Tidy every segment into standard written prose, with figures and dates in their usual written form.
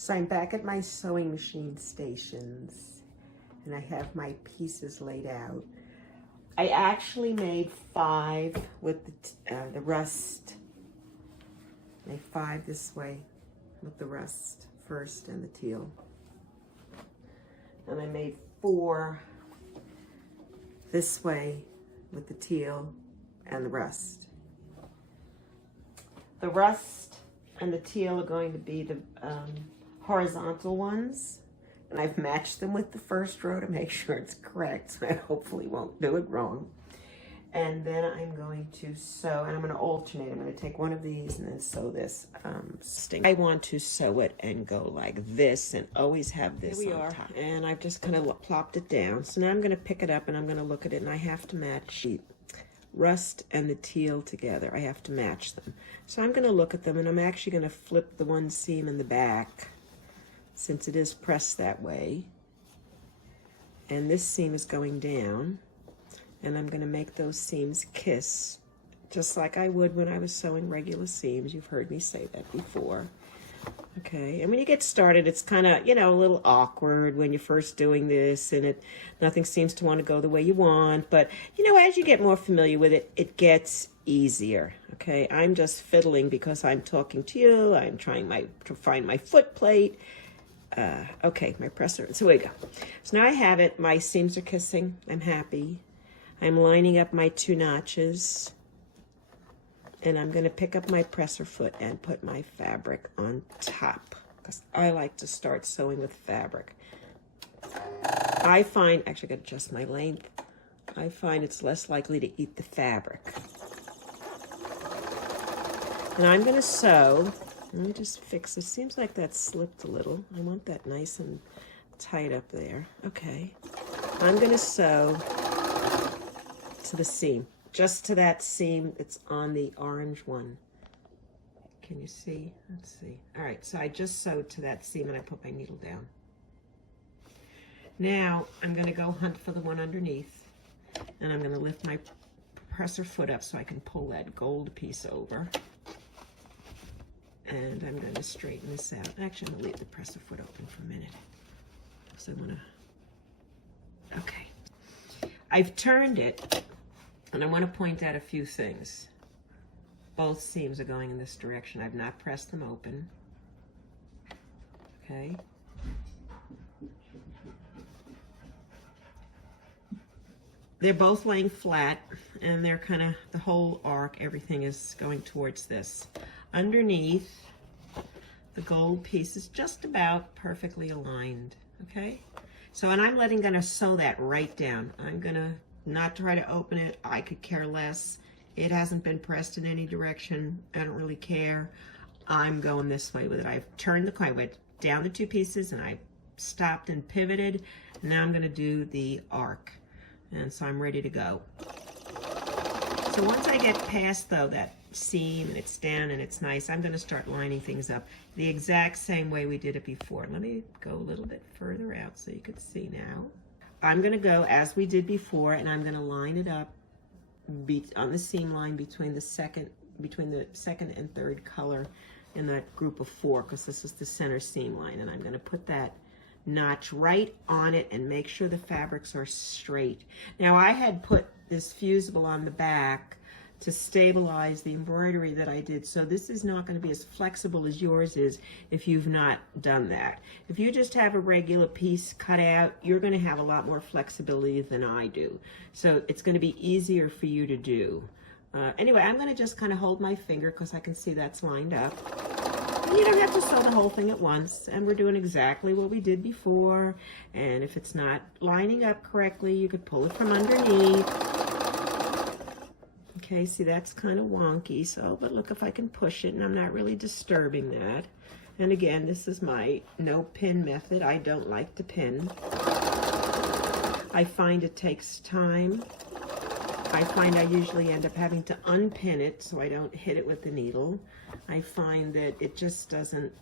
So I'm back at my sewing machine stations and I have my pieces laid out. I actually made 5 with the rust. I made 5 this way with the rust first and the teal. And I made 4 this way with the teal and the rust. The rust and the teal are going to be the horizontal ones, and I've matched them with the first row to make sure it's correct, so I hopefully won't do it wrong. And then I'm going to sew, and I'm going to alternate. I'm going to take one of these and then sew this. I want to sew it and go like this and always have this on top. And I've just kind of plopped it down. So now I'm going to pick it up and I'm going to look at it, and I have to match the rust and the teal together. I have to match them. So I'm going to look at them, and I'm actually going to flip the one seam in the back since it is pressed that way. And this seam is going down. And I'm going to make those seams kiss, just like I would when I was sewing regular seams. You've heard me say that before. Okay, and when you get started, it's kind of, you know, a little awkward when you're first doing this, and nothing seems to want to go the way you want. But, you know, as you get more familiar with it, it gets easier. Okay, I'm just fiddling because I'm talking to you. I'm trying to find my foot plate. Okay, my presser. So here we go. So now I have it. My seams are kissing. I'm happy. I'm lining up my 2 notches, and I'm going to pick up my presser foot and put my fabric on top, because I like to start sewing with fabric. I find, actually I got to adjust my length, I find it's less likely to eat the fabric. And I'm going to sew, let me just fix it. Seems like that slipped a little. I want that nice and tight up there. Okay. I'm going to sew to the seam, just to that seam that's on the orange one. Can you see? Let's see. All right, so I just sewed to that seam and I put my needle down. Now I'm going to go hunt for the one underneath, and I'm going to lift my presser foot up so I can pull that gold piece over. And I'm going to straighten this out. Actually, I'm going to leave the presser foot open for a minute. So I'm going to, okay. I've turned it, and I want to point out a few things. Both seams are going in this direction. I've not pressed them open. Okay. They're both laying flat, and they're kind of, the whole arc, everything is going towards this. Underneath, the gold piece is just about perfectly aligned. Okay. So, and I'm gonna sew that right down. I'm gonna not try to open it. I could care less. It hasn't been pressed in any direction. I don't really care. I'm going this way with it. I've turned the coin, went down the 2 pieces, and I stopped and pivoted. Now I'm gonna do the arc. And so I'm ready to go. So once I get past, though, that seam, and it's down and it's nice, I'm gonna start lining things up the exact same way we did it before. Let me go a little bit further out so you can see now. I'm going to go as we did before, and I'm going to line it up on the seam line between the second and third color in that group of 4, because this is the center seam line, and I'm going to put that notch right on it and make sure the fabrics are straight. Now I had put this fusible on the back to stabilize the embroidery that I did. So this is not going to be as flexible as yours is if you've not done that. If you just have a regular piece cut out, you're going to have a lot more flexibility than I do. So it's going to be easier for you to do. Anyway, I'm going to just kind of hold my finger because I can see that's lined up. And you don't have to sew the whole thing at once. And we're doing exactly what we did before. And if it's not lining up correctly, you could pull it from underneath. Okay, see, that's kind of wonky, so, but look, if I can push it, and I'm not really disturbing that. And again, this is my no pin method. I don't like to pin. I find it takes time. I find I usually end up having to unpin it so I don't hit it with the needle. I find that it just doesn't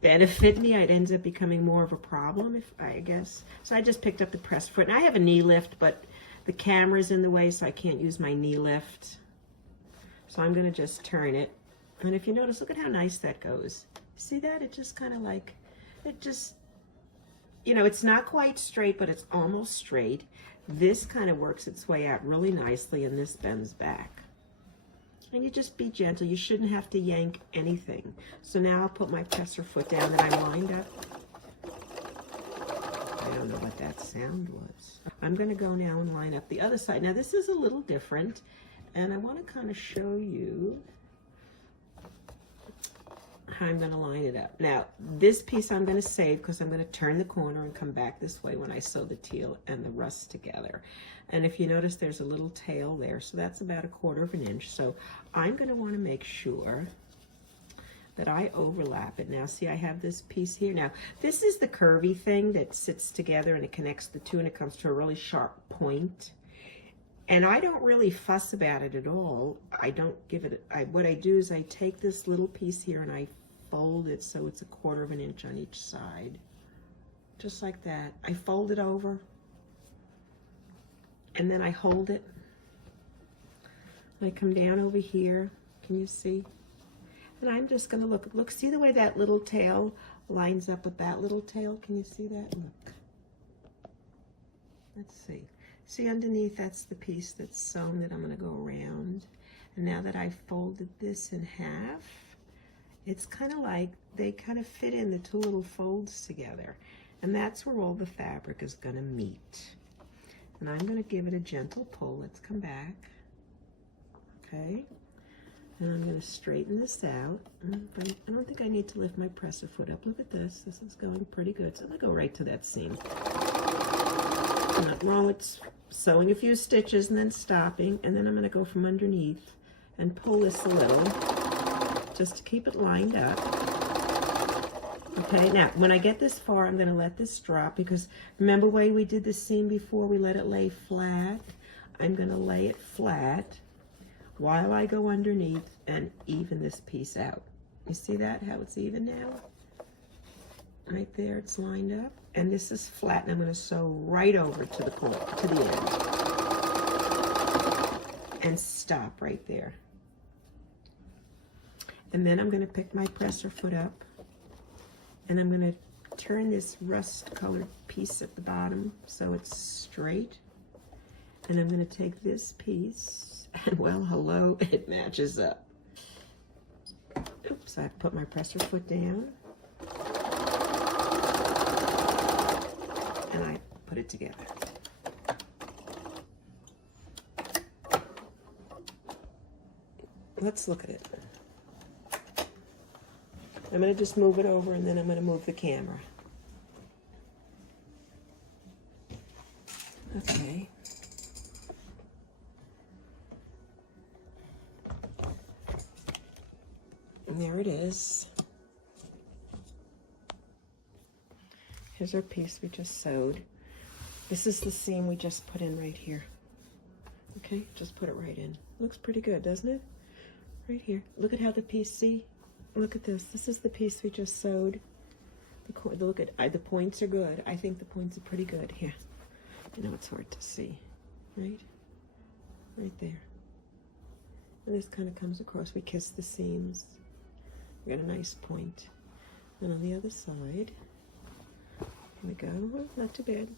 benefit me. It ends up becoming more of a problem, I guess. So I just picked up the press foot, and I have a knee lift, but the camera's in the way, so I can't use my knee lift. So I'm going to just turn it. And if you notice, look at how nice that goes. See that? It just kind of like, it just, you know, it's not quite straight, but it's almost straight. This kind of works its way out really nicely, and this bends back. And you just be gentle. You shouldn't have to yank anything. So now I'll put my presser foot down that I lined up. I don't know what that sound was. I'm going to go now and line up the other side. Now this is a little different, and I want to kind of show you how I'm going to line it up. Now this piece I'm going to save because I'm going to turn the corner and come back this way when I sew the teal and the rust together. And if you notice, there's a little tail there, so that's about 1/4 inch. So I'm going to want to make sure that I overlap it. Now see, I have this piece here. Now this is the curvy thing that sits together and it connects the two and it comes to a really sharp point. And I don't really fuss about it at all. I don't give it, what I do is I take this little piece here and I fold it so it's 1/4 inch on each side. Just like that. I fold it over and then I hold it. I come down over here. Can you see? And I'm just going to look, see the way that little tail lines up with that little tail? Can you see that? Look. Let's see. See underneath, that's the piece that's sewn that I'm going to go around. And now that I've folded this in half, it's kind of like they kind of fit in the two little folds together. And that's where all the fabric is going to meet. And I'm going to give it a gentle pull. Let's come back. Okay. And I'm going to straighten this out. But I don't think I need to lift my presser foot up. Look at this. This is going pretty good. So I'm going to go right to that seam. Nothing wrong with sewing a few stitches and then stopping. And then I'm going to go from underneath and pull this a little just to keep it lined up. Okay, now when I get this far, I'm going to let this drop because remember the way we did this seam before? We let it lay flat. I'm going to lay it flat while I go underneath and even this piece out. You see that, how it's even now? Right there, it's lined up. And this is flat, and I'm going to sew right over to the corner, to the end. And stop right there. And then I'm going to pick my presser foot up, and I'm going to turn this rust-colored piece at the bottom so it's straight. And I'm going to take this piece, and well, hello, it matches up. Oops, I put my presser foot down. And I put it together. Let's look at it. I'm going to just move it over and then I'm going to move the camera. Okay. And there it is. Here's our piece we just sewed. This is the seam we just put in right here. Okay, just put it right in. Looks pretty good, doesn't it? Right here. Look at how the piece, see? Look at this. This is the piece we just sewed. Look at, the points are good. I think the points are pretty good. Here. I know it's hard to see. Right? Right there. And this kind of comes across. We kiss the seams. We got a nice point. And on the other side, here we go. Not too bad.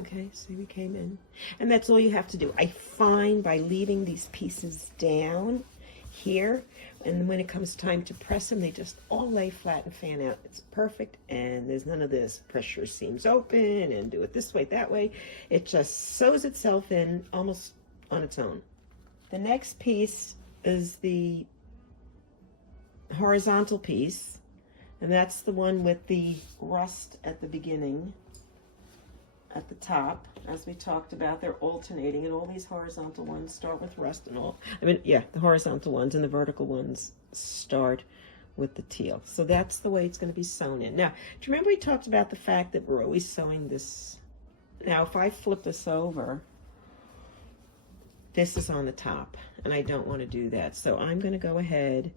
Okay, see, we came in. And that's all you have to do. I find by leaving these pieces down here, and when it comes time to press them, they just all lay flat and fan out. It's perfect, and there's none of this pressure seams open and do it this way, that way. It just sews itself in almost on its own. The next piece is the horizontal piece, and that's the one with the rust at the beginning, at the top, as we talked about. They're alternating, and all these horizontal ones start with rust and all. I mean, yeah, the horizontal ones and the vertical ones start with the teal. So that's the way it's going to be sewn in. Now, do you remember we talked about the fact that we're always sewing this? Now, if I flip this over, this is on the top, and I don't want to do that. So I'm going to go ahead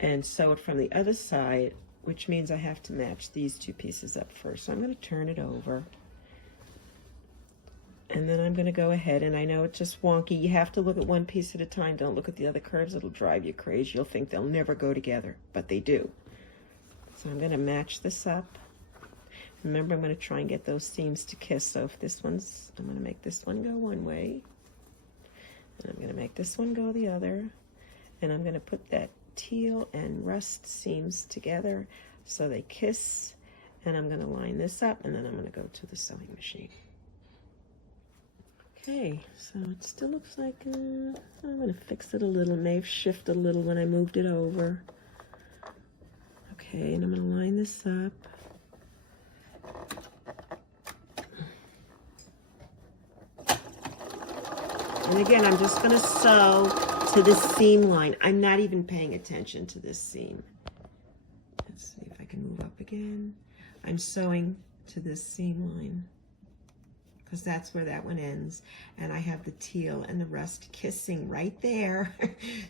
and sew it from the other side, which means I have to match these two pieces up first. So I'm going to turn it over. And then I'm going to go ahead, and I know it's just wonky. You have to look at one piece at a time. Don't look at the other curves. It'll drive you crazy. You'll think they'll never go together, but they do. So I'm going to match this up. Remember, I'm going to try and get those seams to kiss. So if this one's, I'm going to make this one go one way, and I'm going to make this one go the other, and I'm going to put that teal and rust seams together so they kiss, and I'm going to line this up, and then I'm going to go to the sewing machine. Okay, so it still looks like, I'm going to fix it a little. May have shifted a little when I moved it over. Okay, and I'm going to line this up. And again, I'm just going to sew to the seam line. I'm not even paying attention to this seam. Let's see if I can move up again. I'm sewing to this seam line, because that's where that one ends, and I have the teal and the rust kissing right there.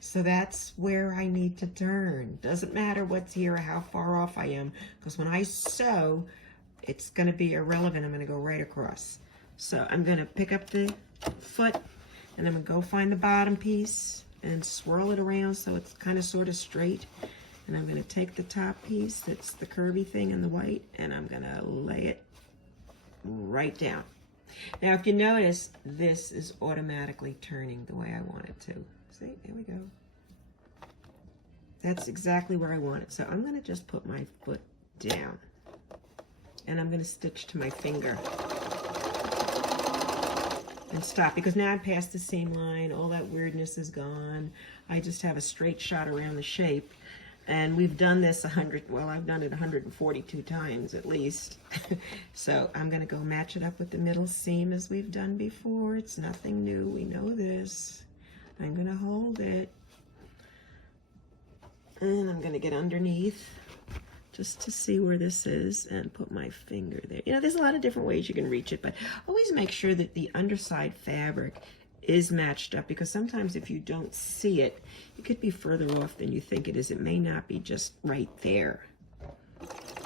So that's where I need to turn. Doesn't matter what's here or how far off I am, because when I sew, it's going to be irrelevant. I'm going to go right across. So I'm going to pick up the foot, and I'm going to go find the bottom piece and swirl it around so it's kind of sort of straight. And I'm going to take the top piece, that's the curvy thing in the white, and I'm going to lay it right down. Now, if you notice, this is automatically turning the way I want it to. See, there we go. That's exactly where I want it. So I'm going to just put my foot down, and I'm going to stitch to my finger and stop, because now I'm past the seam line. All that weirdness is gone. I just have a straight shot around the shape. And we've done this I've done it 142 times at least. So I'm going to go match it up with the middle seam as we've done before. It's nothing new. We know this. I'm going to hold it. And I'm going to get underneath just to see where this is and put my finger there. You know, there's a lot of different ways you can reach it, but always make sure that the underside fabric is matched up, because sometimes if you don't see it, it could be further off than you think it is. It may not be just right there.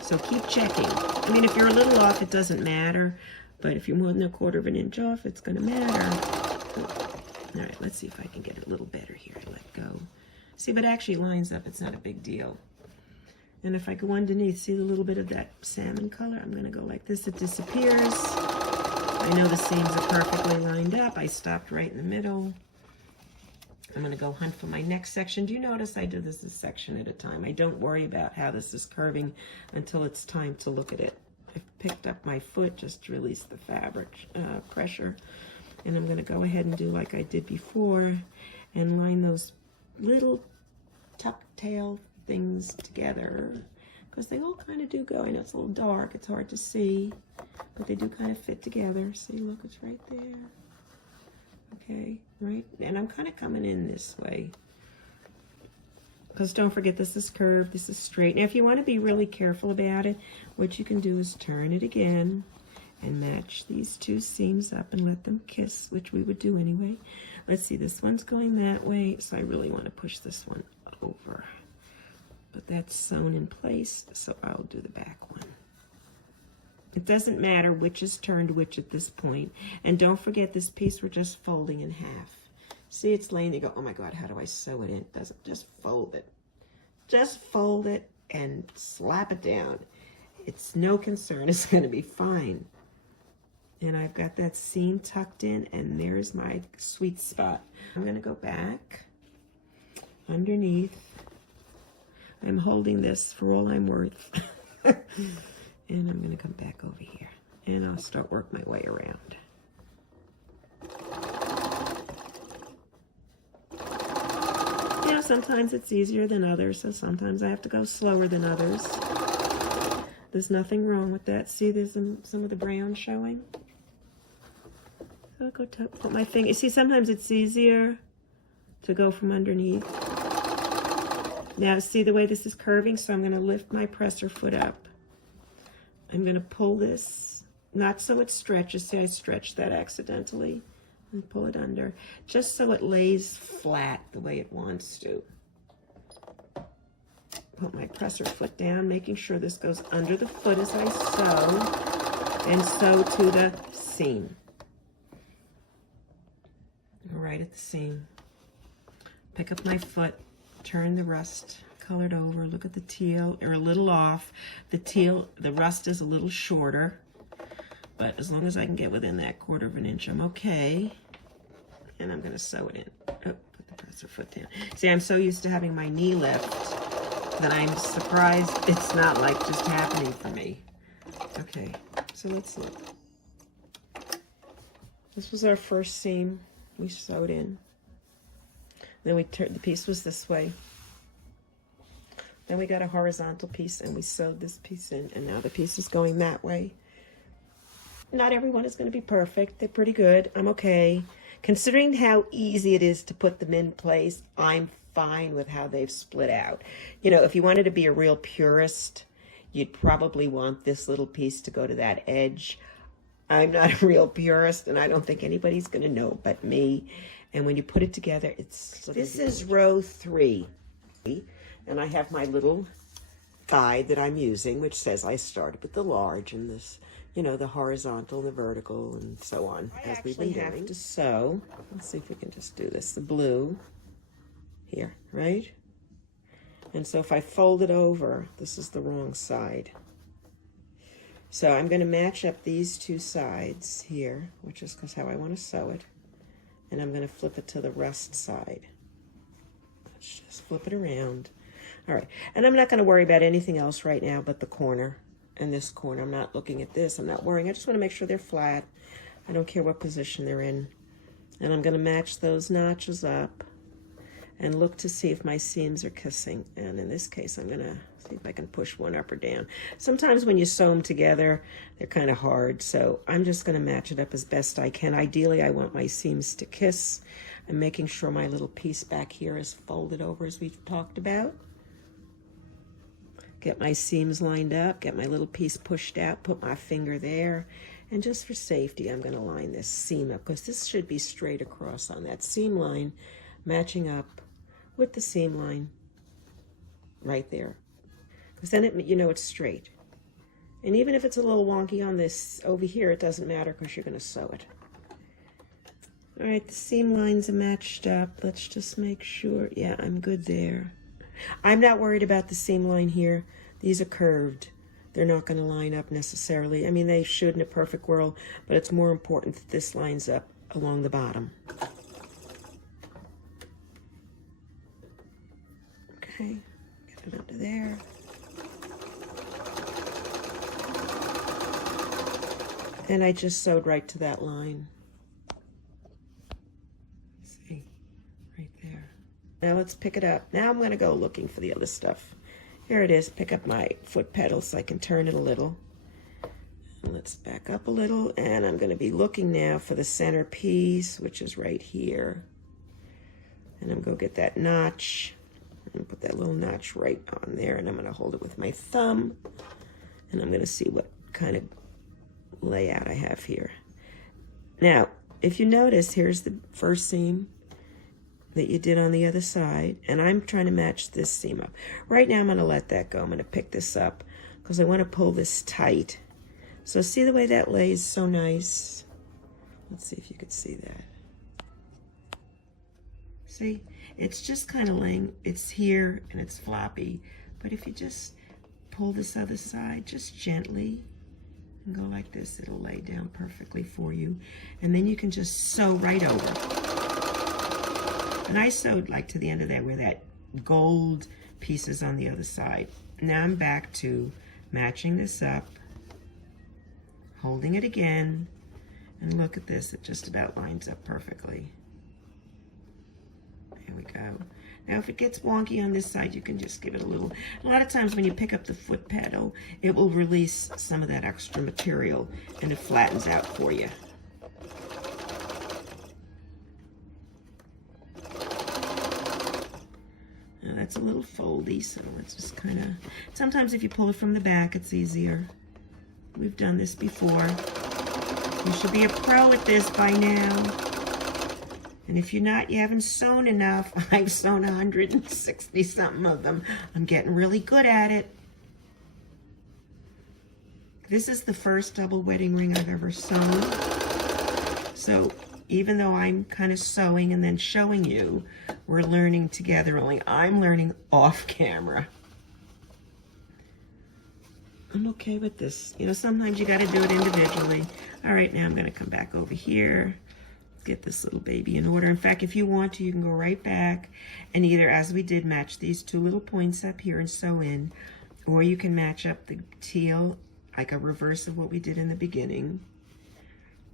So keep checking. I mean, if you're a little off, it doesn't matter, but if you're more than 1/4 of an inch off, it's going to matter. All right, let's see if I can get it a little better here. Let go. See, but it actually lines up. It's not a big deal. And if I go underneath, see the little bit of that salmon color? I'm going to go like this. It disappears. I know the seams are perfectly lined up. I stopped right in the middle. I'm going to go hunt for my next section. Do you notice I do this a section at a time? I don't worry about how this is curving until it's time to look at it. I've picked up my foot just to release the fabric pressure. And I'm going to go ahead and do like I did before and line those little tuck tail things together, because they all kind of do go. I know it's a little dark, it's hard to see, but they do kind of fit together. See, look, it's right there. Okay, right? And I'm kind of coming in this way, because don't forget, this is curved, this is straight. Now, if you want to be really careful about it, what you can do is turn it again and match these two seams up and let them kiss, which we would do anyway. Let's see, this one's going that way, so I really want to push this one over. But that's sewn in place, so I'll do the back one. It doesn't matter which is turned which at this point. And don't forget, this piece we're just folding in half. See, it's laying there, you go, oh my God, how do I sew it in? It doesn't. Just fold it. Just fold it and slap it down. It's no concern, it's going to be fine. And I've got that seam tucked in, and there's my sweet spot. I'm going to go back underneath. I'm holding this for all I'm worth. And I'm going to come back over here, and I'll start work my way around. You know, sometimes it's easier than others, so sometimes I have to go slower than others. There's nothing wrong with that. See, there's some of the brown showing. So I'll go put my finger. See, sometimes it's easier to go from underneath. Now, see the way this is curving? So I'm going to lift my presser foot up. I'm going to pull this, not so it stretches. See, I stretched that accidentally. And pull it under, just so it lays flat the way it wants to. Put my presser foot down, making sure this goes under the foot as I sew, and sew to the seam. go right at the seam. Pick up my foot, turn the rust colored over, look at the teal, or a little off. The rust is a little shorter, but as long as I can get within that 1/4 of an inch, I'm okay. And I'm gonna sew it in. Oh, put the presser foot down. See, I'm so used to having my knee lift that I'm surprised it's not like just happening for me. Okay, so let's look. This was our first seam we sewed in. Then we turned, the piece was this way. Then we got a horizontal piece and we sewed this piece in, and now the piece is going that way. Not everyone is going to be perfect. They're pretty good. I'm okay. Considering how easy it is to put them in place, I'm fine with how they've split out. You know, if you wanted to be a real purist, you'd probably want this little piece to go to that edge. I'm not a real purist, and I don't think anybody's going to know but me. And when you put it together, this is row 3. And I have my little guide that I'm using, which says I started with the large and this, you know, the horizontal and the vertical and so on, as we've been doing. I have to sew. Let's see if we can just do this. The blue here, right? And so if I fold it over, this is the wrong side. So I'm going to match up these 2 sides here, which is because how I want to sew it. And I'm going to flip it to the rust side. Let's just flip it around. All right, and I'm not going to worry about anything else right now but the corner and this corner. I'm not looking at this. I'm not worrying. I just want to make sure they're flat. I don't care what position they're in. And I'm going to match those notches up and look to see if my seams are kissing. And in this case, I'm going to see if I can push one up or down. Sometimes when you sew them together, they're kind of hard, so I'm just going to match it up as best I can. Ideally, I want my seams to kiss. I'm making sure my little piece back here is folded over as we've talked about. Get my seams lined up, get my little piece pushed out, put my finger there, and just for safety, I'm going to line this seam up because this should be straight across on that seam line, matching up with the seam line right there. Because then you know it's straight. And even if it's a little wonky on this over here, it doesn't matter because you're going to sew it. All right, the seam lines are matched up. Let's just make sure. Yeah, I'm good there. I'm not worried about the seam line here. These are curved. They're not going to line up necessarily. I mean, they should in a perfect world, but it's more important that this lines up along the bottom. Okay, get it under there. And I just sewed right to that line. See, right there. Now let's pick it up. Now I'm going to go looking for the other stuff. Here it is. Pick up my foot pedal so I can turn it a little. And let's back up a little. And I'm going to be looking now for the center piece, which is right here. And I'm going to get that notch. And put that little notch right on there. And I'm going to hold it with my thumb. And I'm going to see what kind of layout I have here. Now, if you notice, here's the first seam that you did on the other side, and I'm trying to match this seam up. Right now I'm going to let that go. I'm going to pick this up because I want to pull this tight. So see the way that lays so nice? Let's see if you could see that. See, it's just kind of laying, it's here and it's floppy, but if you just pull this other side just gently and go like this, it'll lay down perfectly for you, and then you can just sew right over. And I sewed like to the end of that where that gold piece is on the other side. Now I'm back to matching this up, holding it again, and look at this, it just about lines up perfectly. There we go. Now if it gets wonky on this side, you can just give it a little. A lot of times when you pick up the foot pedal, it will release some of that extra material and it flattens out for you. Now that's a little foldy, so let's just kind of, sometimes if you pull it from the back, it's easier. We've done this before. You should be a pro at this by now. And if you're not, you haven't sewn enough. I've sewn 160 something of them. I'm getting really good at it. This is the first double wedding ring I've ever sewn. So even though I'm kind of sewing and then showing you, we're learning together, only I'm learning off camera. I'm okay with this. You know, sometimes you got to do it individually. All right, now I'm going to come back over here, get this little baby in order. In fact, if you want to, you can go right back and either, as we did, match these two little points up here and sew in, or you can match up the teal, like a reverse of what we did in the beginning.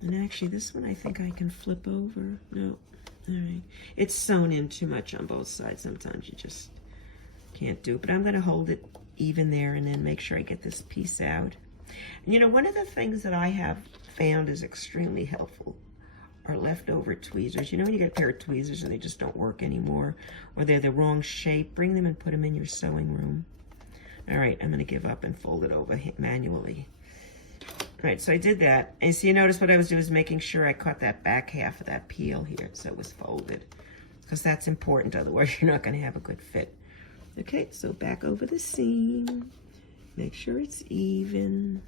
And actually, this one I think I can flip over. No, all right. It's sewn in too much on both sides. Sometimes you just can't do it. But I'm going to hold it even there and then make sure I get this piece out. And you know, one of the things that I have found is extremely helpful are leftover tweezers. You know, when you get a pair of tweezers and they just don't work anymore, or they're the wrong shape, bring them and put them in your sewing room. All right, I'm going to give up and fold it over manually. All right, so I did that. And so you notice what I was doing was making sure I caught that back half of that peel here so it was folded, because that's important. Otherwise, you're not going to have a good fit. Okay, so back over the seam. Make sure it's even.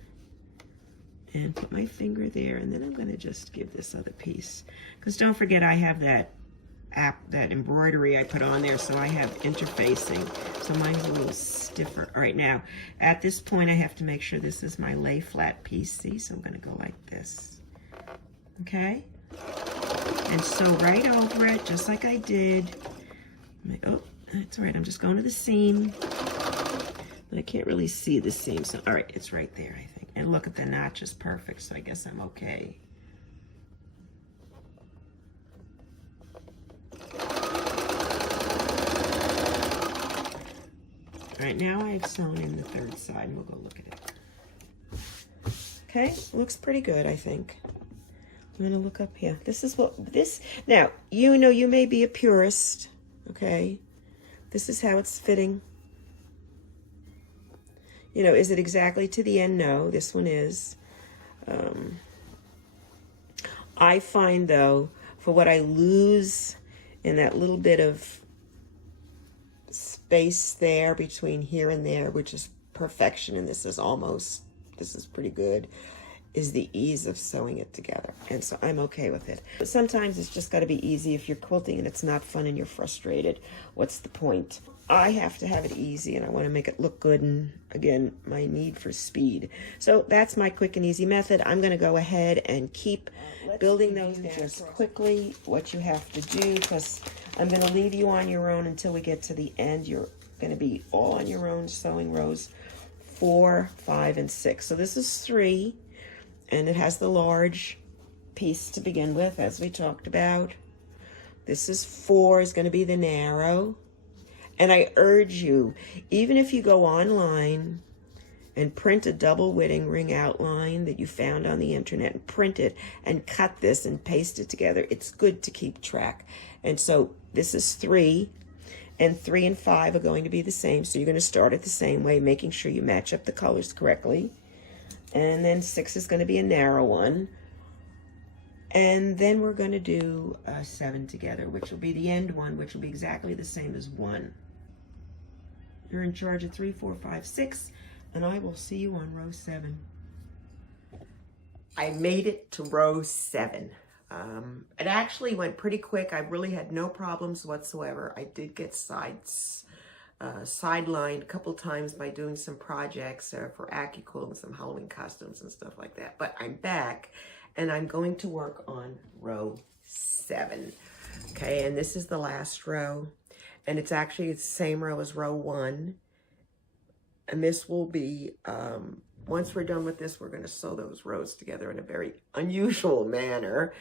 And put my finger there, and then I'm going to just give this other piece. Because don't forget, I have that embroidery I put on there, so I have interfacing. So mine's a little stiffer. All right, now, at this point, I have to make sure this is my lay flat piece. See, so I'm going to go like this. Okay? And sew right over it, just like I did. Oh, that's all right. I'm just going to the seam. But I can't really see the seam, so all right, it's right there, I think. And look at the notch is perfect, so I guess I'm okay. All right, now I've sewn in the third side, and we'll go look at it. Okay, looks pretty good, I think. I'm gonna look up here. This is what this, now, you know, you may be a purist, okay? This is how it's fitting. You know, is it exactly to the end? No, this one is. I find, though, for what I lose in that little bit of space there between here and there, which is perfection, and this is pretty good, is the ease of sewing it together. And so I'm okay with it. But sometimes it's just got to be easy. If you're quilting and it's not fun and you're frustrated, what's the point? I have to have it easy, and I want to make it look good, and again, my need for speed. So that's my quick and easy method. I'm going to go ahead and keep building those just quickly, what you have to do, because I'm going to leave you on your own until we get to the end. You're going to be all on your own sewing rows 4, 5, and 6. So this is 3, and it has the large piece to begin with, as we talked about. This is 4, is going to be the narrow. And I urge you, even if you go online and print a double whitting ring outline that you found on the internet and print it and cut this and paste it together, it's good to keep track. And so this is 3, and 3 and 5 are going to be the same. So you're going to start it the same way, making sure you match up the colors correctly. And then 6 is going to be a narrow one. And then we're going to do 7 together, which will be the end one, which will be exactly the same as 1. You're in charge of 3, 4, 5, 6, and I will see you on row 7. I made it to row 7. It actually went pretty quick. I really had no problems whatsoever. I did get sidelined a couple times by doing some projects for AccuQuilt and some Halloween costumes and stuff like that. But I'm back, and I'm going to work on row 7. Okay, and this is the last row. And it's actually the same row as row 1. And this will be, once we're done with this, we're going to sew those rows together in a very unusual manner.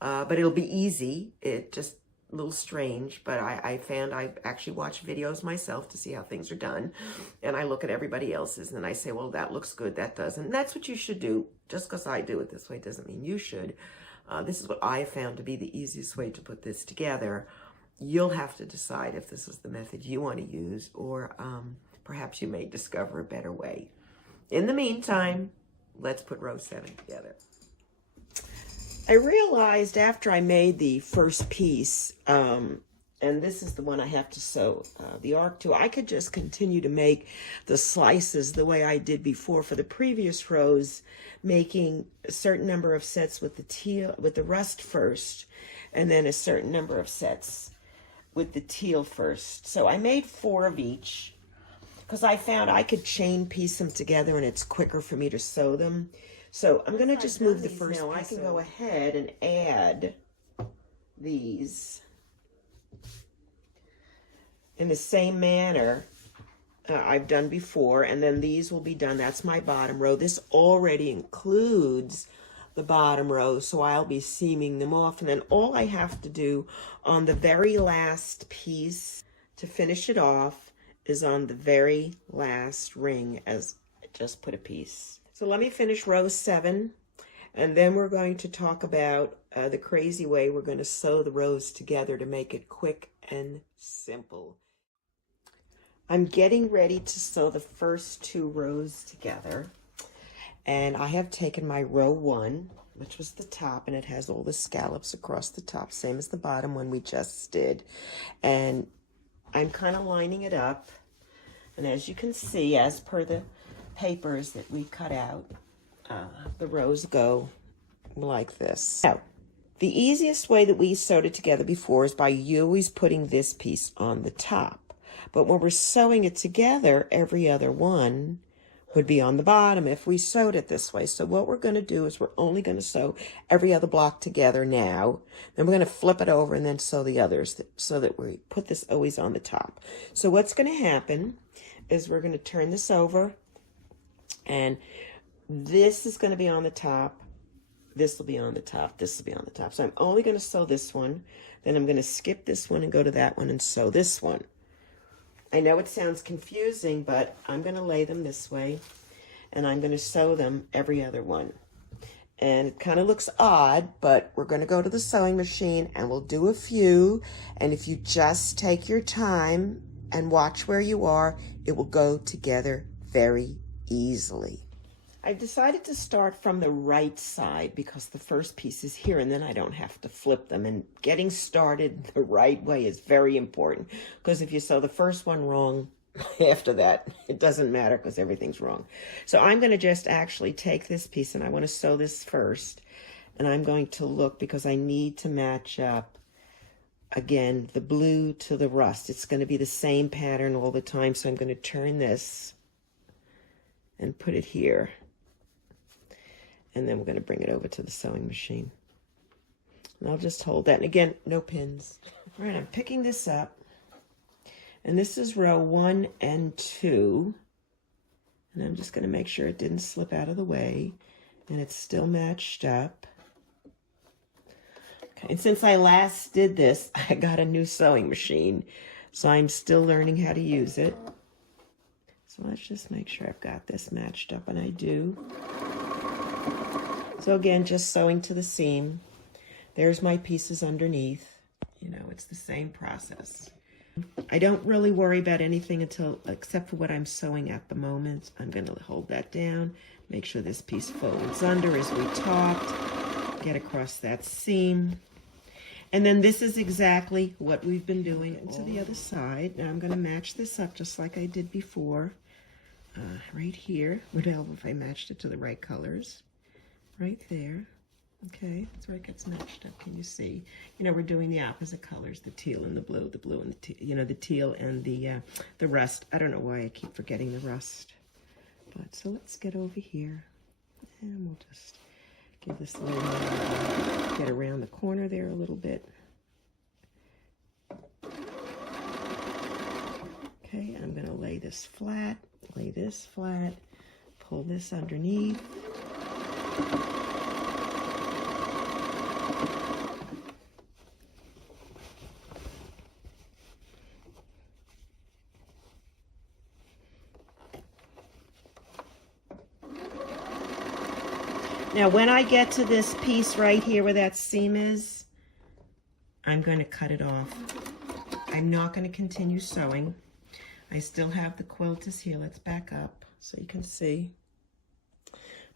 But it'll be easy. It just a little strange, but I found I actually watch videos myself to see how things are done. And I look at everybody else's and I say, well, that looks good, that doesn't. And that's what you should do. Just because I do it this way doesn't mean you should. This is what I found to be the easiest way to put this together. You'll have to decide if this is the method you want to use, or perhaps you may discover a better way. In the meantime, let's put row 7 together. I realized after I made the first piece, And this is the one I have to sew the arc to. I could just continue to make the slices the way I did before for the previous rows, making a certain number of sets with the rust first, and then a certain number of sets with the teal first. So I made 4 of each because I found I could chain piece them together and it's quicker for me to sew them. So I'm going to just move the first piece. Now I can go ahead and add these in the same manner I've done before, and then these will be done. That's my bottom row. This already includes the bottom row, so I'll be seaming them off, and then all I have to do on the very last piece to finish it off is on the very last ring, as I just put a piece. So let me finish row 7, and then we're going to talk about the crazy way we're going to sew the rows together to make it quick and simple. I'm getting ready to sew the first 2 rows together, and I have taken my row 1, which was the top, and it has all the scallops across the top, same as the bottom one we just did, and I'm kind of lining it up, and as you can see, as per the papers that we cut out, the rows go like this. Now, the easiest way that we sewed it together before is by always putting this piece on the top. But when we're sewing it together, every other one would be on the bottom if we sewed it this way. So what we're going to do is we're only going to sew every other block together now. Then we're going to flip it over and then sew the others so that we put this always on the top. So what's going to happen is we're going to turn this over, and this is going to be on the top. This will be on the top. This will be on the top. So I'm only going to sew this one. Then I'm going to skip this one and go to that one and sew this one. I know it sounds confusing, but I'm going to lay them this way, and I'm going to sew them every other one. And it kind of looks odd, but we're going to go to the sewing machine and we'll do a few. And if you just take your time and watch where you are, it will go together very easily. I've decided to start from the right side because the first piece is here, and then I don't have to flip them. And getting started the right way is very important, because if you sew the first one wrong, after that, it doesn't matter because everything's wrong. So I'm going to just actually take this piece, and I want to sew this first. And I'm going to look, because I need to match up, again, the blue to the rust. It's going to be the same pattern all the time, so I'm going to turn this and put it here. And then we're going to bring it over to the sewing machine. And I'll just hold that. And again, no pins. All right, I'm picking this up. And this is row 1 and 2. And I'm just going to make sure it didn't slip out of the way. And it's still matched up. Okay, and since I last did this, I got a new sewing machine. So I'm still learning how to use it. So let's just make sure I've got this matched up, and I do. So again, just sewing to the seam. There's my pieces underneath. You know, it's the same process. I don't really worry about anything except for what I'm sewing at the moment. I'm going to hold that down, make sure this piece folds under as we talked, get across that seam. And then this is exactly what we've been doing to the other side. Now I'm going to match this up just like I did before. Right here. Would help if I matched it to the right colors. Right there. Okay, that's where it gets matched up. Can you see? You know, we're doing the opposite colors, the teal and the blue and the teal, you know, the teal and the rust. I don't know why I keep forgetting the rust. But so let's get over here, and we'll just give this a little, get around the corner there a little bit. Okay, I'm going to lay this flat, pull this underneath. Now, when I get to this piece right here where that seam is, I'm going to cut it off. I'm not going to continue sewing. I still have the quilt is here. Let's back up so you can see.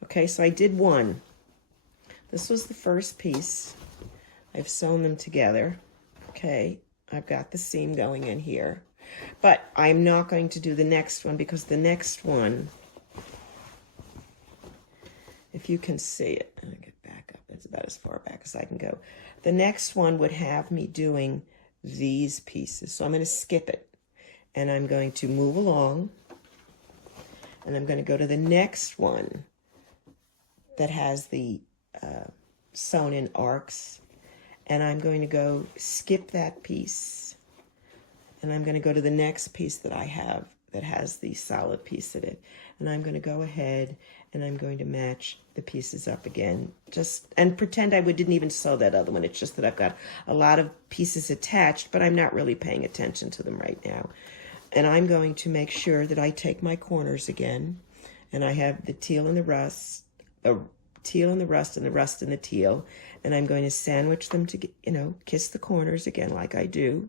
Okay, so I did one. This was the first piece. I've sewn them together. Okay, I've got the seam going in here. But I'm not going to do the next one because the next one, if you can see it, I'll get back up. That's about as far back as I can go. The next one would have me doing these pieces. So I'm going to skip it. And I'm going to move along. And I'm going to go to the next one that has the sewn in arcs. And I'm going to go skip that piece. And I'm going to go to the next piece that I have that has the solid piece in it. And I'm going to go ahead and I'm going to match the pieces up again. And pretend I didn't even sew that other one. It's just that I've got a lot of pieces attached, but I'm not really paying attention to them right now. And I'm going to make sure that I take my corners again. And I have the teal and the rust, teal and the rust, and the rust and the teal. And I'm going to sandwich them to, kiss the corners again like I do.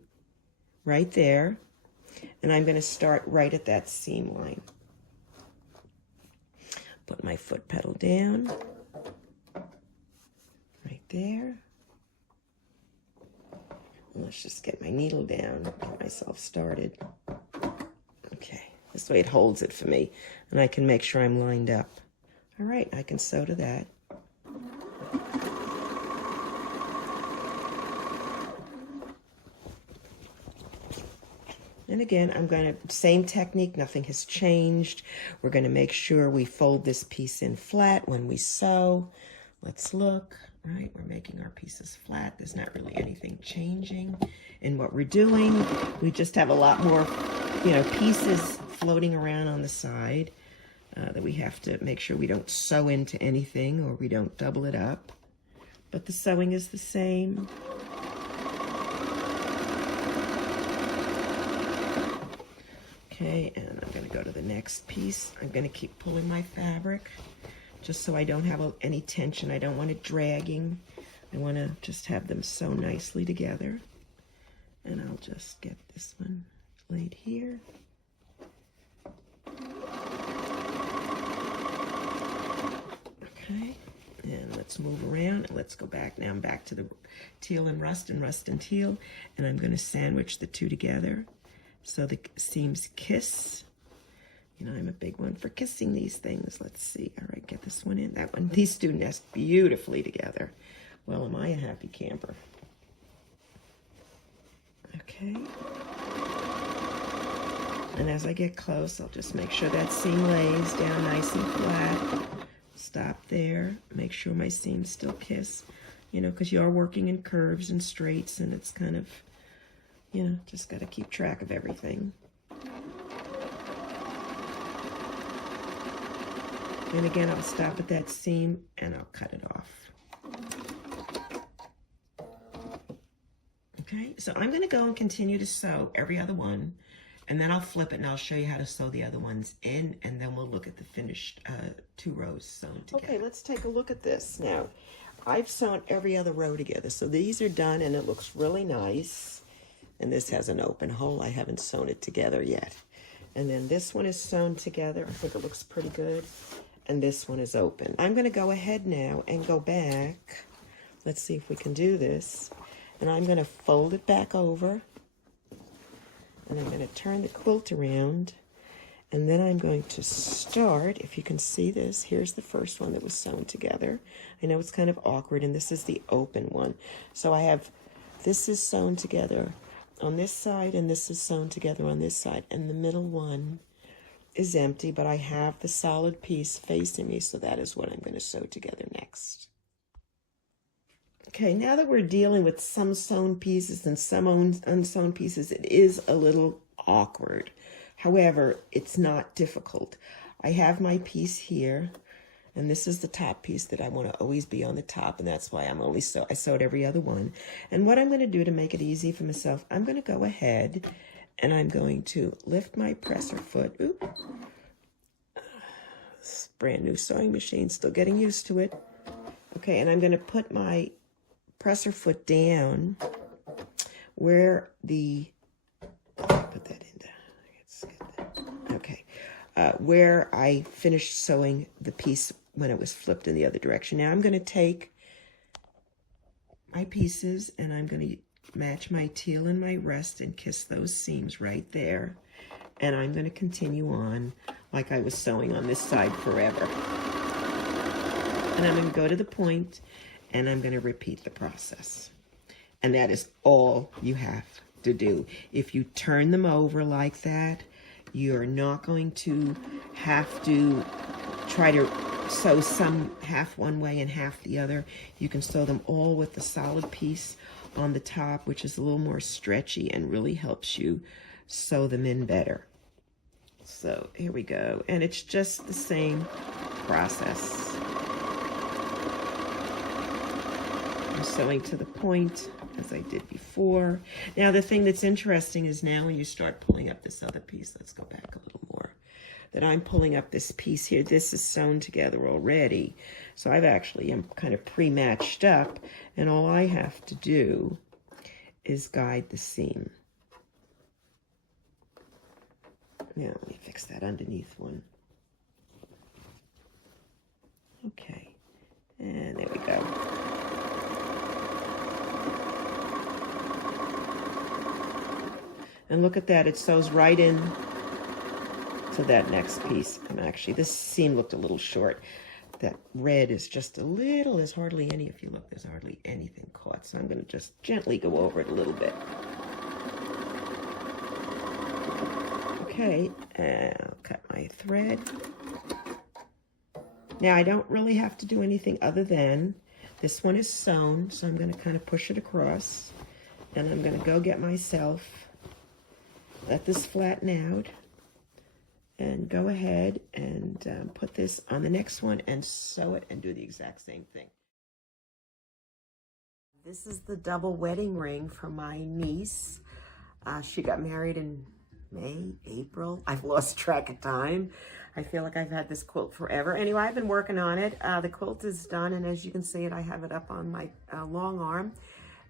Right there. And I'm going to start right at that seam line. Put my foot pedal down. Right there. Let's just get my needle down, get myself started. Okay, this way it holds it for me, and I can make sure I'm lined up. All right, I can sew to that. And again, I'm going to, same technique, nothing has changed. We're going to make sure we fold this piece in flat when we sew. Let's look. All right, we're making our pieces flat. There's not really anything changing in what we're doing. We just have a lot more, pieces floating around on the side that we have to make sure we don't sew into anything or we don't double it up. But the sewing is the same. Okay, and I'm going to go to the next piece. I'm going to keep pulling my fabric just so I don't have any tension. I don't want it dragging. I want to just have them sew nicely together. And I'll just get this one laid here. Okay, and let's move around. And let's go back. Now I'm back to the teal and rust and teal. And I'm going to sandwich the two together so the seams kiss. I'm a big one for kissing these things. Let's see. All right, get this one in. That one. These two nest beautifully together. Well, am I a happy camper? Okay. And as I get close, I'll just make sure that seam lays down nice and flat. Stop there. Make sure my seams still kiss. Because you are working in curves and straights, and it's kind of, just got to keep track of everything. And again, I'll stop at that seam and I'll cut it off. Okay, so I'm going to go and continue to sew every other one, and then I'll flip it and I'll show you how to sew the other ones in, and then we'll look at the finished 2 rows sewn together. Okay, let's take a look at this now. I've sewn every other row together, so these are done and it looks really nice. And this has an open hole. I haven't sewn it together yet. And then this one is sewn together. I think it looks pretty good. And this one is open. I'm going to go ahead now and go back. Let's see if we can do this. And I'm going to fold it back over. And I'm going to turn the quilt around. And then I'm going to start, if you can see this, here's the first one that was sewn together. I know it's kind of awkward, and this is the open one. So I have, this is sewn together on this side, and this is sewn together on this side. And the middle one is empty, but I have the solid piece facing me, so that is what I'm going to sew together next. Okay, now that we're dealing with some sewn pieces and some unsewn pieces, it is a little awkward. However, it's not difficult. I have my piece here, and this is the top piece that I want to always be on the top, and that's why I sewed every other one. And what I'm going to do to make it easy for myself, I'm going to go ahead and I'm going to lift my presser foot. Oop. This brand new sewing machine, still getting used to it. Okay, and I'm going to put my presser foot down where the, put that in there. Let's get that. Okay, where I finished sewing the piece when it was flipped in the other direction. Now I'm going to take my pieces and I'm going to match my teal and my rust and kiss those seams right there. And I'm going to continue on like I was sewing on this side forever. And I'm going to go to the point and I'm going to repeat the process. And that is all you have to do. If you turn them over like that, you're not going to have to try to sew some half one way and half the other. You can sew them all with the solid piece on the top, which is a little more stretchy and really helps you sew them in better. So here we go. And it's just the same process. I'm sewing to the point as I did before. Now the thing that's interesting is now when you start pulling up this other piece, let's go back a little more, that I'm pulling up this piece here. This is sewn together already. So I've actually am kind of pre-matched up, and all I have to do is guide the seam. Now let me fix that underneath one. Okay, and there we go. And look at that, it sews right in to that next piece. And actually, this seam looked a little short. That red is just a little, there's hardly any, if you look, there's hardly anything caught. So I'm gonna just gently go over it a little bit. Okay, and I'll cut my thread. Now I don't really have to do anything other than, this one is sewn, so I'm gonna kind of push it across. And I'm gonna go get myself, let this flatten out, and go ahead and put this on the next one and sew it and do the exact same thing. This is the double wedding ring for my niece. She got married in May, April. I've lost track of time. I feel like I've had this quilt forever. Anyway, I've been working on it. The quilt is done, and as you can see it, I have it up on my long arm.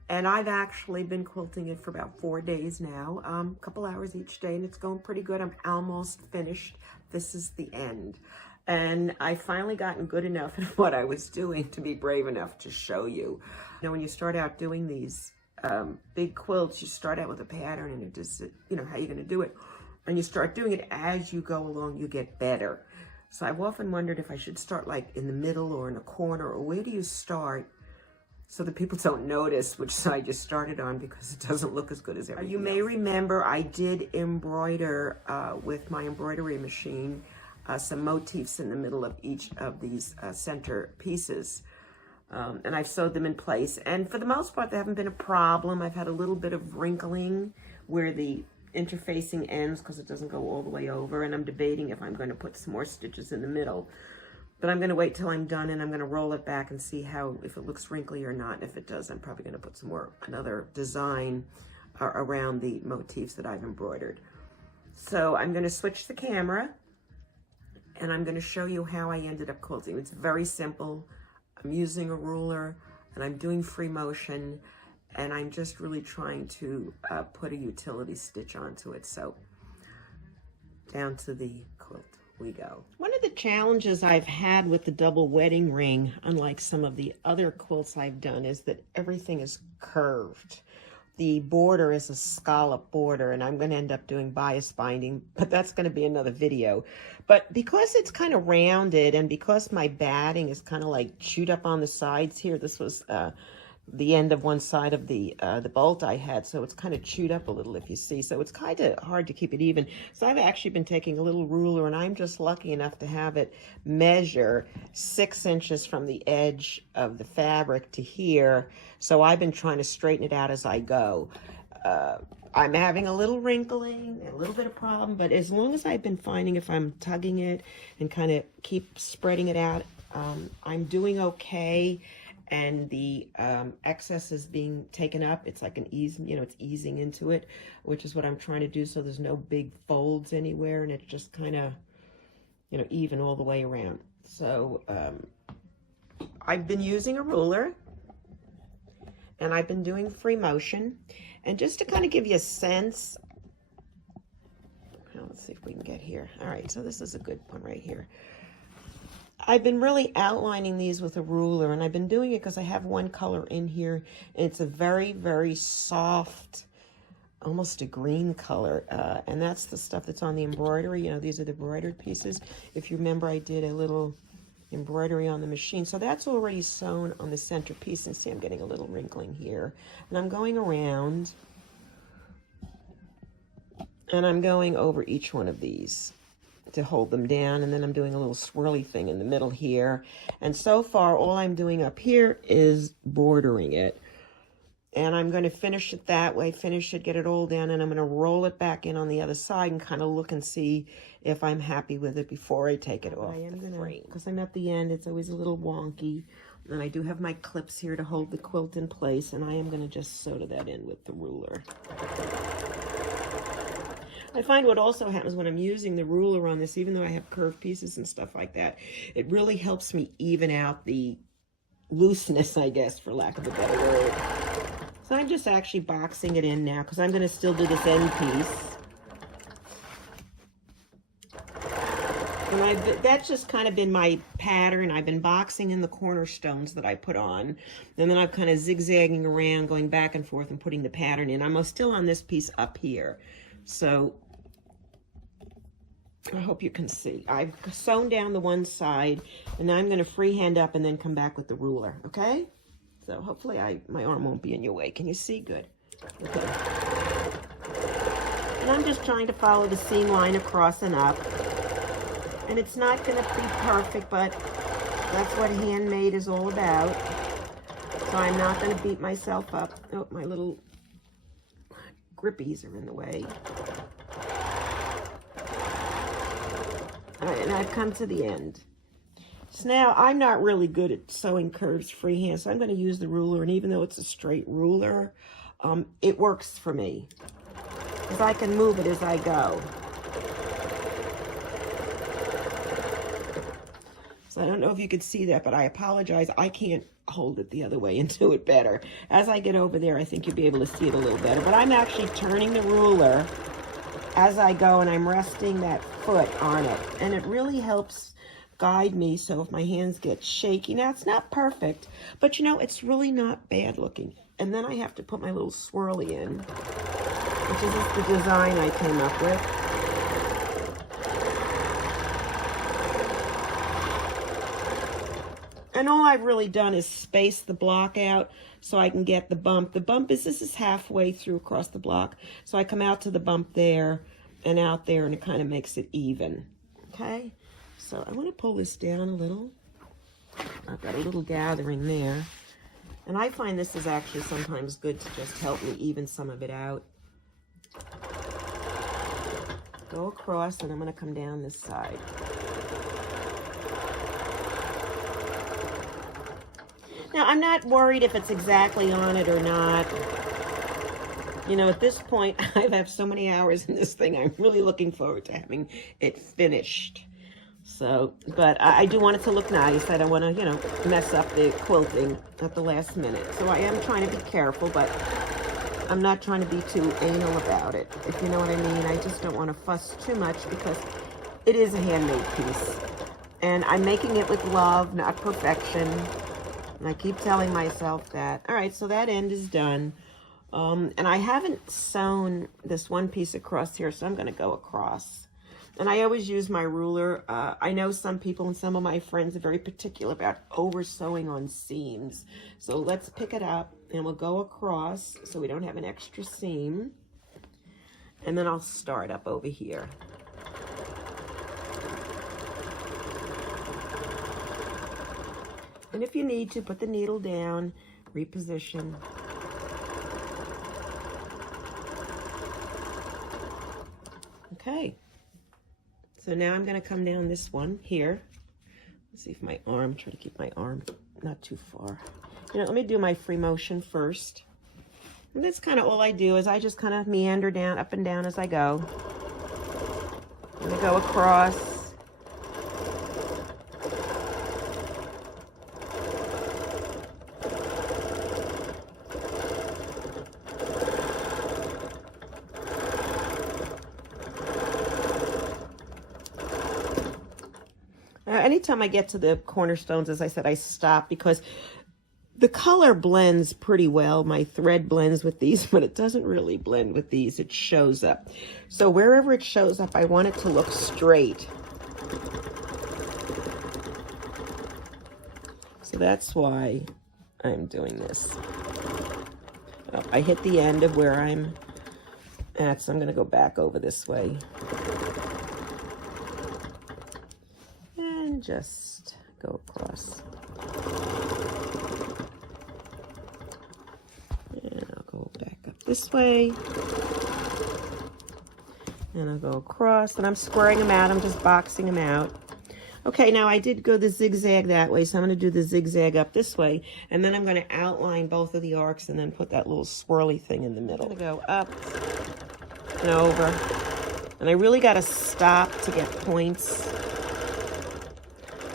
And I've actually been quilting it for about 4 days now, a couple hours each day, and it's going pretty good. I'm almost finished. This is the end. And I finally gotten good enough at what I was doing to be brave enough to show you. You know, when you start out doing these big quilts, you start out with a pattern and it just, you know, how you're gonna do it. And you start doing it as you go along, you get better. So I've often wondered if I should start like in the middle or in a corner, or where do you start so that people don't notice which side you started on, because it doesn't look as good as everything. You may remember I did embroider with my embroidery machine some motifs in the middle of each of these center pieces. And I've sewed them in place. And for the most part, they haven't been a problem. I've had a little bit of wrinkling where the interfacing ends because it doesn't go all the way over. And I'm debating if I'm going to put some more stitches in the middle. But I'm going to wait till I'm done, and I'm going to roll it back and see how, if it looks wrinkly or not. If it does, I'm probably going to put some more, another design around the motifs that I've embroidered. So I'm going to switch the camera, and I'm going to show you how I ended up quilting. It's very simple. I'm using a ruler, and I'm doing free motion, and I'm just really trying to put a utility stitch onto it. So down to the quilt we go. One of the challenges I've had with the double wedding ring, unlike some of the other quilts I've done, is that everything is curved. The border is a scallop border, and I'm going to end up doing bias binding, but that's going to be another video. But because it's kind of rounded, and because my batting is kind of like chewed up on the sides here, this was the end of one side of the bolt I had, so it's kind of chewed up a little, if you see. So it's kind of hard to keep it even. So I've actually been taking a little ruler, and I'm just lucky enough to have it measure 6 inches from the edge of the fabric to here. So I've been trying to straighten it out as I go. I'm having a little wrinkling, a little bit of problem, but as long as I've been finding, if I'm tugging it and kind of keep spreading it out, I'm doing okay. And the excess is being taken up. It's like an ease, you know, it's easing into it, which is what I'm trying to do. So there's no big folds anywhere, and it's just kind of, you know, even all the way around. So I've been using a ruler, and I've been doing free motion. And just to kind of give you a sense, well, let's see if we can get here. All right, so this is a good one right here. I've been really outlining these with a ruler, and I've been doing it because I have one color in here, and it's a very, very soft, almost a green color, and that's the stuff that's on the embroidery. You know, these are the embroidered pieces. If you remember, I did a little embroidery on the machine, so that's already sewn on the center piece. And see, I'm getting a little wrinkling here, and I'm going around, and I'm going over each one of these to hold them down, and then I'm doing a little swirly thing in the middle here. And so far, all I'm doing up here is bordering it. And I'm going to finish it that way, finish it, get it all down, and I'm going to roll it back in on the other side and kind of look and see if I'm happy with it before I take it off. I am going to, because I'm at the end, it's always a little wonky. And I do have my clips here to hold the quilt in place, and I am going to just solder that in with the ruler. I find what also happens when I'm using the ruler on this, even though I have curved pieces and stuff like that, it really helps me even out the looseness, I guess, for lack of a better word. So I'm just actually boxing it in now because I'm going to still do this end piece. And that's just kind of been my pattern. I've been boxing in the cornerstones that I put on. And then I'm kind of zigzagging around, going back and forth and putting the pattern in. I'm still on this piece up here. So I hope you can see. I've sewn down the one side, and now I'm going to freehand up and then come back with the ruler, okay? So hopefully my arm won't be in your way. Can you see? Good. Okay. And I'm just trying to follow the seam line across and up. And it's not going to be perfect, but that's what handmade is all about. So I'm not going to beat myself up. Oh, my little grippies are in the way. All right, and I've come to the end. So now I'm not really good at sewing curves freehand, so I'm going to use the ruler, and even though it's a straight ruler, it works for me because I can move it as I go. So I don't know if you could see that, but I apologize. I can't hold it the other way and do it better. As I get over there, I think you'll be able to see it a little better. But I'm actually turning the ruler as I go, and I'm resting that foot on it. And it really helps guide me, so if my hands get shaky. Now, it's not perfect, but you know, it's really not bad looking. And then I have to put my little swirly in, which is just the design I came up with. And all I've really done is space the block out so I can get the bump. The bump is, this is halfway through across the block. So I come out to the bump there and out there, and it kind of makes it even. Okay? So I want to pull this down a little. I've got a little gathering there. And I find this is actually sometimes good to just help me even some of it out. Go across, and I'm going to come down this side. Now, I'm not worried if it's exactly on it or not. You know, at this point, I've had so many hours in this thing, I'm really looking forward to having it finished. So, but I do want it to look nice. I don't want to, you know, mess up the quilting at the last minute. So I am trying to be careful, but I'm not trying to be too anal about it, if you know what I mean. I just don't want to fuss too much because it is a handmade piece. And I'm making it with love, not perfection. And I keep telling myself that. All right, so that end is done. And I haven't sewn this one piece across here, so I'm going to go across. And I always use my ruler. I know some people and some of my friends are very particular about over sewing on seams. So let's pick it up, and we'll go across so we don't have an extra seam. And then I'll start up over here. And if you need to, put the needle down, reposition. Okay. So now I'm going to come down this one here. Let's see if my arm, try to keep my arm not too far. You know, let me do my free motion first. And that's kind of all I do, is I just kind of meander down, up and down as I go. I'm going to go across. anytime I get to the cornerstones, as I said, I stop because the color blends pretty well. My thread blends with these, but it doesn't really blend with these. It shows up. So wherever it shows up, I want it to look straight. So that's why I'm doing this. Oh, I hit the end of where I'm at, so I'm going to go back over this way. And just go across. And I'll go back up this way. And I'll go across, and I'm squaring them out. I'm just boxing them out. Okay, now I did go the zigzag that way, so I'm going to do the zigzag up this way, and then I'm going to outline both of the arcs and then put that little swirly thing in the middle. I'm going to go up and over, and I really got to stop to get points.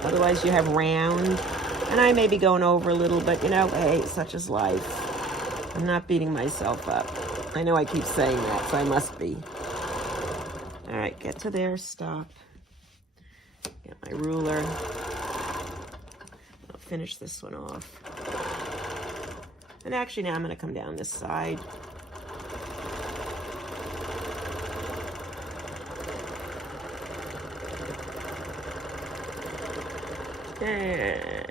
Otherwise you have round, and I may be going over a little, but you know, hey, such is life. I'm not beating myself up. I know I keep saying that, so I must be. All right, get to there, stop. Get my ruler. I'll finish this one off. And actually now I'm going to come down this side. And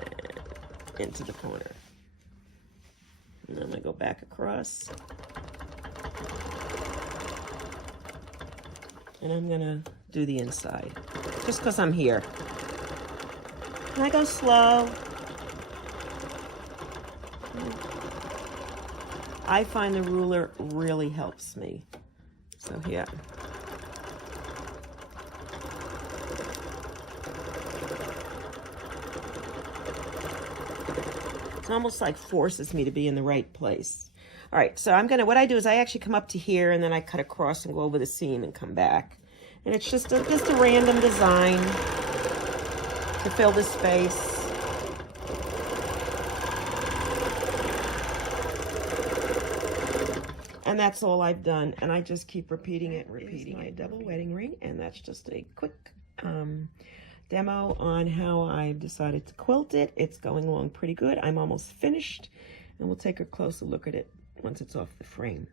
into the corner. And I'm going to go back across. And I'm going to do the inside. Just because I'm here. And I go slow. I find the ruler really helps me. So yeah. It's almost like forces me to be in the right place. All right, so what I do is I actually come up to here and then I cut across and go over the seam and come back. And it's just a random design to fill the space. And that's all I've done. And I just keep repeating it, repeating it. Double wedding ring, and that's just a quick demo on how I've decided to quilt it. It's going along pretty good. I'm almost finished, and we'll take a closer look at it once it's off the frame.